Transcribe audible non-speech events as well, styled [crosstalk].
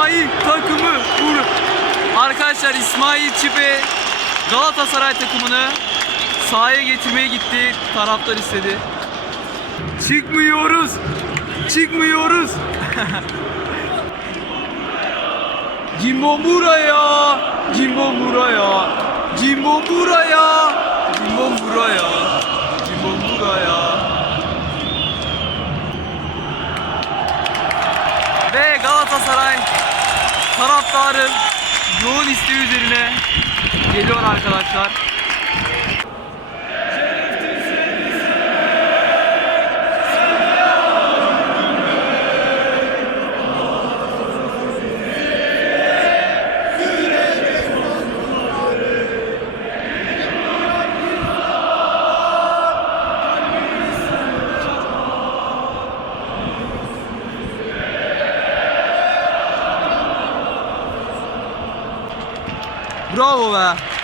İsmail takımı vur. Arkadaşlar İsmail Çipe Galatasaray takımını sahaya getirmeye gitti. Taraftar istedi. Çıkmıyoruz. Çıkmıyoruz. [laughs] Jimbo buraya. Jimbo buraya. Jimbo buraya. Jimbo buraya. Jimbo buraya. Ve Galatasaray taraftarın yoğun isteği üzerine geliyor arkadaşlar. Bravo be.